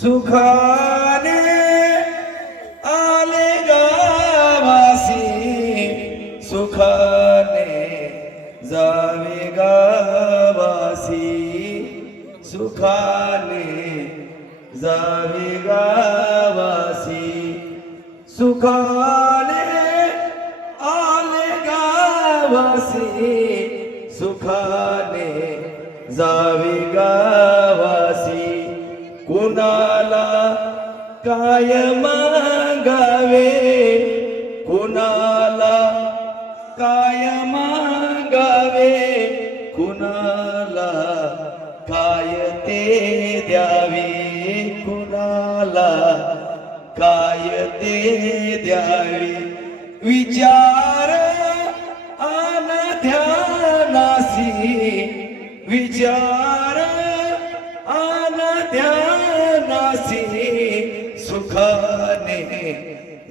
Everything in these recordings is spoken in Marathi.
सुखाने आले गावासी सुखाने जावे गावासी सुखाने जावे गावासी सुखाने आले गावासी सुखाने जावे गावासी कुणाला काय मागावे कुणाला काय मागावे कुणाला काय ते द्यावे कुणाला काय ते द्यावे विचार आन ध्यानासी विचार आन ध्यानासी सुखाने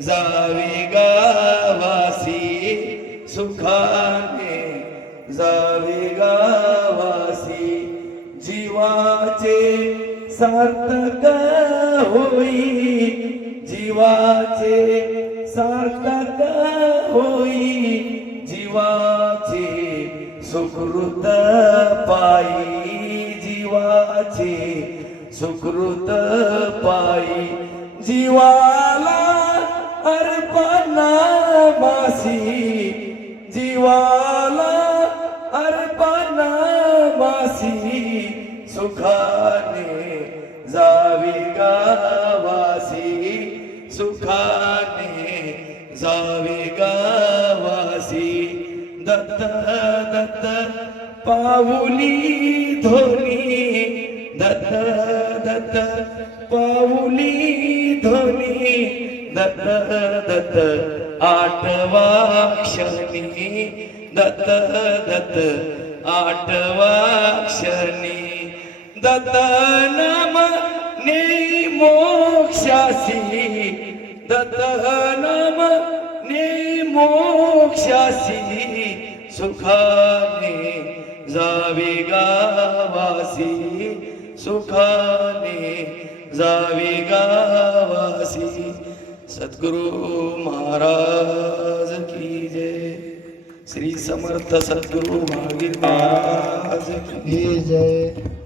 जावे गावासी सुखाने जावे गावासी जीवाचे सार्थक होई जीवाचे सार्थक होई जीवाचे सुकृत पायी जीवाचे सुकृत पायी जीवाला अर्पणामासी जीवाला अर्पणामासी सुखाने जावे गावासी सुखाने जावे गावासी दत्त दत्त पाऊली धोनी दत्त दत्त पाऊली धोनी दत्त दत्त आठवा क्षणी दत्त दत्त आठवा क्षणी दत्त नाम ने मोक्षासी दत्त नाम ने मोक्षासी सुखाने जावे गावासी सुखाने जावे गावासी सद्गुरु महाराज की जय श्री समर्थ सद्गुरु महावीर महाराज की जय।